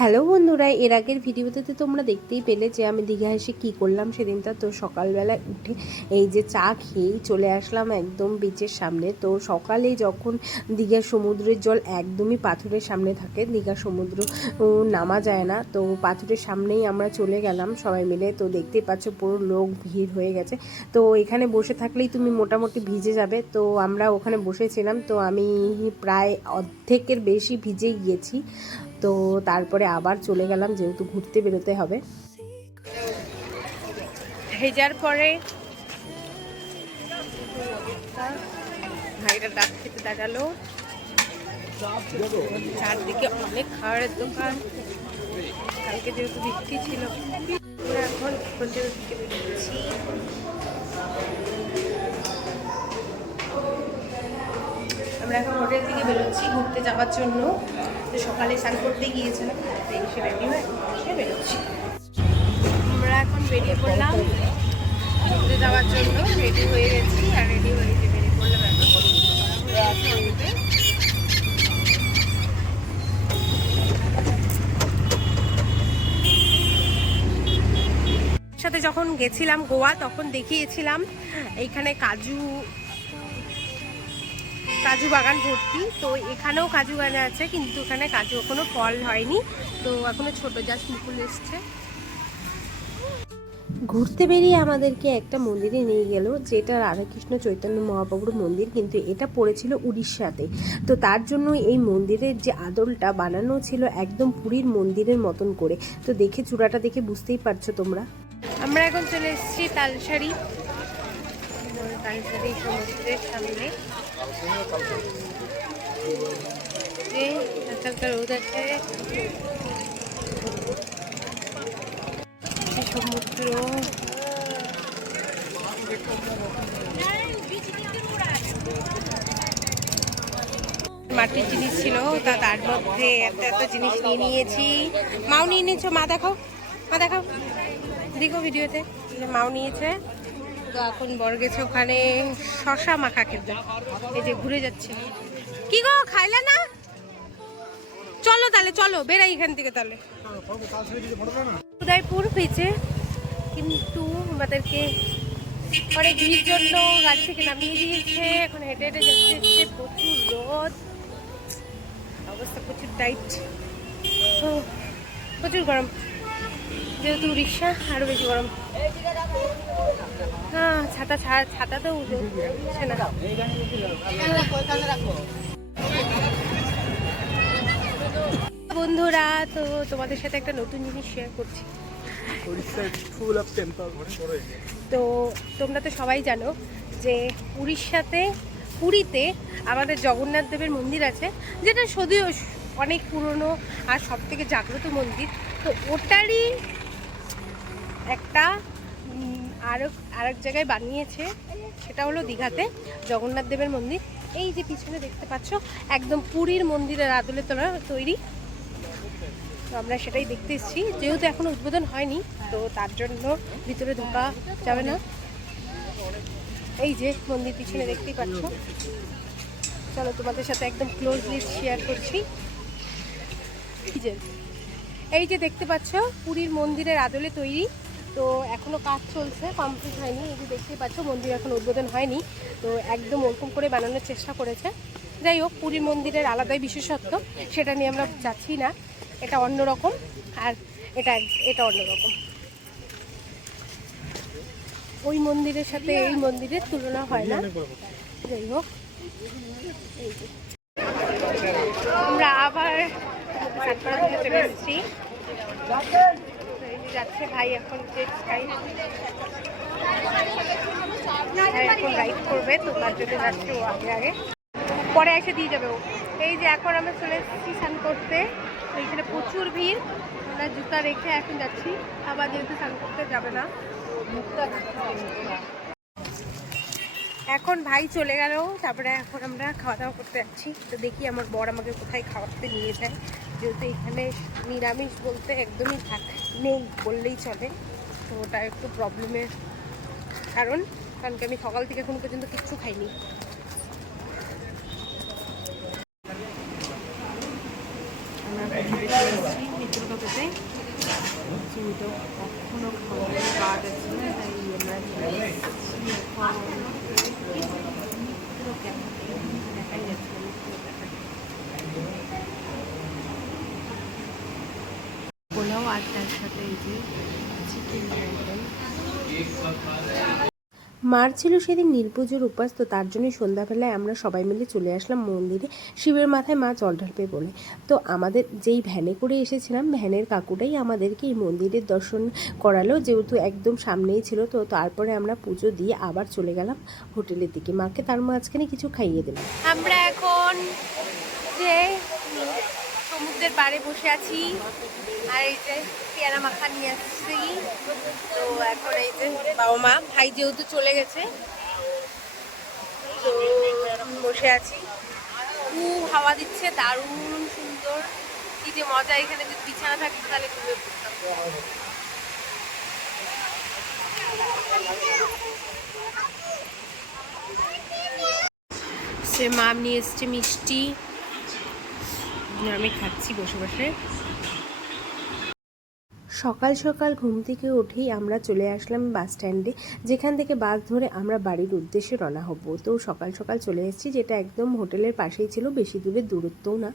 Hello বন্ধুরা, এর আগের ভিডিওতে তো তোমরা দেখতেই পেলে যে আমি দীঘা এসে কী করলাম সেদিনটা। তো সকালবেলায় উঠে এই যে চা খেয়েই চলে আসলাম একদম বিচের সামনে। তো সকালে যখন দীঘার সমুদ্রের জল একদমই পাথরের সামনে থাকে, দীঘার সমুদ্র নামা যায় না, তো পাথরের সামনেই আমরা চলে গেলাম সবাই মিলে। তো দেখতেই পাচ্ছ পুরো লোক ভিড় হয়ে গেছে। তো এখানে বসে থাকলেই তুমি মোটামুটি ভিজে যাবে। তো আমরা ওখানে বসেছিলাম, তো আমি প্রায় অর্ধেকের বেশি ভিজে গিয়েছি। তো তারপরে আবার চলে গেলাম, যেহেতু ঘুরতে বেরোতে হবে। ভেজার পরে ভাইরা ডাক খেতে দাঁড়ালো। চারদিকে অনেক খাবারের দোকান, কালকে যেহেতু বৃষ্টি ছিল। আমরা এখন হোটেল থেকে বেরোচ্ছি। আমরা এখন হোটেল থেকে বেরোচ্ছি ঘুরতে যাওয়ার জন্য। তো সকালে স্নান করতে গিয়েছিলাম, এসে রেডি হয়ে এসে বেরোচ্ছি। আমরা এখন বেরিয়ে পড়লাম ঘুরতে যাওয়ার জন্য। রেডি হয়ে গেছি আর রেডি হয়ে যে বেরিয়ে পড়লাম সাথে। যখন গেছিলাম গোয়া তখন দেখিয়েছিলাম এইখানে কাজু বাগান ভর্তি। তো এখানেও কাজু বাগান আছে, কিন্তু এখানে কাজু এখনো ফল হয়নি, তো এখনো ছোট জাস্ট মুকুল এসছে। ঘুরতে বেরিয়ে আমাদেরকে একটা মন্দিরে নিয়ে গেল, যেটা রাধাকৃষ্ণ চৈতন্য মহাপ্রভুর মন্দির, কিন্তু এটা পড়েছিল উড়িষ্যাতে। তো তার জন্য এই মন্দিরের যে আদলটা বানানো ছিল একদম পুরীর মন্দিরের মতন করে। তো দেখে চূড়াটা দেখে বুঝতেই পারছো তোমরা। আমরা এখন চলে এসেছি তালসারি সমুদ্রের সামনে। রোদ আছে, সমুদ্র, মাটির জিনিস ছিল, তার মধ্যে এত জিনিস নিয়ে নিয়েছি। মাও নিয়ে নিয়েছো, মা দেখাও, দেখো ভিডিওতে মাও নিয়েছে। তো এখন বর গেছে ওখানে শশা মাখা খেতে। এই যে ঘুরে যাচ্ছে। কি গো, খাইলে না? চলো তাহলে, চলো বেরাই এখান থেকে তাহলে। উদয়পুর বিচে কিন্তু আমাদেরকে অনেক ভিড় জন্য গাড়ি থেকে নামিয়ে দিয়েছে। এখন হেঁটে হেঁটে যাচ্ছে, প্রচুর রোদ, অবস্থা প্রচুর টাইট, প্রচুর গরম। যেহেতু রিক্সা আরো বেশি গরম। হ্যাঁ, ছাতা তো উঠছে না। বন্ধুরা, তো তোমাদের সাথে একটা নতুন জিনিস শেয়ার করছি। তো তোমরা তো সবাই জানো যে পুরীতে আমাদের জগন্নাথ দেবের মন্দির আছে, যেটা যদিও অনেক পুরনো আর সব থেকে জাগ্রত মন্দির। তো ওটারই একটা আরেক জায়গায় বানিয়েছে, সেটা হলো দীঘাতে জগন্নাথ দেবের মন্দির। এই যে পিছনে দেখতে পাচ্ছ একদম পুরীর মন্দিরের আদলে তৈরি। তো আমরা সেটাই দেখতে এসেছি, যেহেতু এখনো উদ্বোধন হয়নি, তো তার জন্য ভিতরে ঢোকা যাবে না। এই যে মন্দির পিছনে দেখতেই পাচ্ছ। চলো তোমাদের সাথে একদম ক্লোজলি শেয়ার করছি। এই যে দেখতে পাচ্ছ পুরীর মন্দিরের আদলে তৈরি। তো এখনো কাজ চলছে, কমপ্লিট হয়নি। এই যে দেখতেই পাচ্ছ মন্দির এখন উদ্বোধন হয়নি, তো একদম ওরকম করে বানানোর চেষ্টা করেছে। যাই হোক, পুরীর মন্দিরের আলাদাই বিশেষত্ব, সেটা নিয়ে আমরা যাচ্ছি না। এটা অন্যরকম, আর এটা অন্যরকম। ওই মন্দিরের সাথে এই মন্দিরের তুলনা হয় না। যাই হোক, এই যে আমরা আবার চলে এসেছি। যাচ্ছে ভাই, এখন এখন রাইড করবে, তো তার জন্য যাচ্ছে ও আগে পরে এসে দিয়ে যাবে ও। এই যে এখন আমরা চলে এসেছি স্নান করতে। এইখানে প্রচুর ভিড়, আমরা জুতা রেখে এখন যাচ্ছি। আবার যেহেতু স্নান করতে যাবে না, এখন ভাই চলে গেল। তারপরে এখন আমরা খাওয়া দাওয়া করতে যাচ্ছি। তো দেখি আমার বর আমাকে কোথায় খাওয়াতে নিয়ে যায়, যেহেতু এখানে নিরামিষ বলতে একদমই নেই বললেই চলে। তো ওটা একটু প্রবলেমের কারণ কি আমি সকাল থেকে এখন পর্যন্ত কিচ্ছু খাইনি। আমরা খেতে, কিন্তু কখনো খাওয়ানো পাওয়া যাচ্ছে না, তাই আমরা চলে এসেছি দেখাই যাচ্ছে না। পোলাও আর তার সাথে এই যে চিকেন আইটেম। মার ছিল সেদিন নীলপুজোর উপাস, তো তার জন্যই সন্ধ্যাবেলায় আমরা সবাই মিলে চলে আসলাম মন্দিরে শিবের মাথায় মা জল ঢালবে বলে। তো আমাদের যেই ভ্যানে করে এসেছিলাম, ভ্যানের কাকুটাই আমাদেরকে এই মন্দিরের দর্শন করালো, যেহেতু একদম সামনেই ছিল। তো তারপরে আমরা পুজো দিয়ে আবার চলে গেলাম হোটেলের দিকে, মাকে তার মাঝখানে কিছু খাইয়ে দিলাম। আমরা এখন যে সমুদ্রের পাড়ে বসে আছি, আর এই যে পেয়ারা মাখা নিয়ে আসছি। তো এখন এই যে বাবা মা, ভাই যেহেতু চলে গেছে, তো বসে আছি। খুব হাওয়া দিচ্ছে, দারুণ সুন্দর, কি যে মজা। এখানে যদি বিছানা থাকতো তাহলে ঘুমিয়ে পড়তাম। সে মা নিয়ে এসছে মিষ্টি, আমি খাচ্ছি বসে বসে। সকাল সকাল ঘুম থেকে উঠেই আমরা চলে আসলাম বাস স্ট্যান্ডে, যেখান থেকে বাস ধরে আমরা বাড়ির উদ্দেশ্যে রওনা হব। তো সকাল সকাল চলে এসেছি, যেটা একদম হোটেলের পাশেই ছিল, বেশি দূরের দূরত্বও না।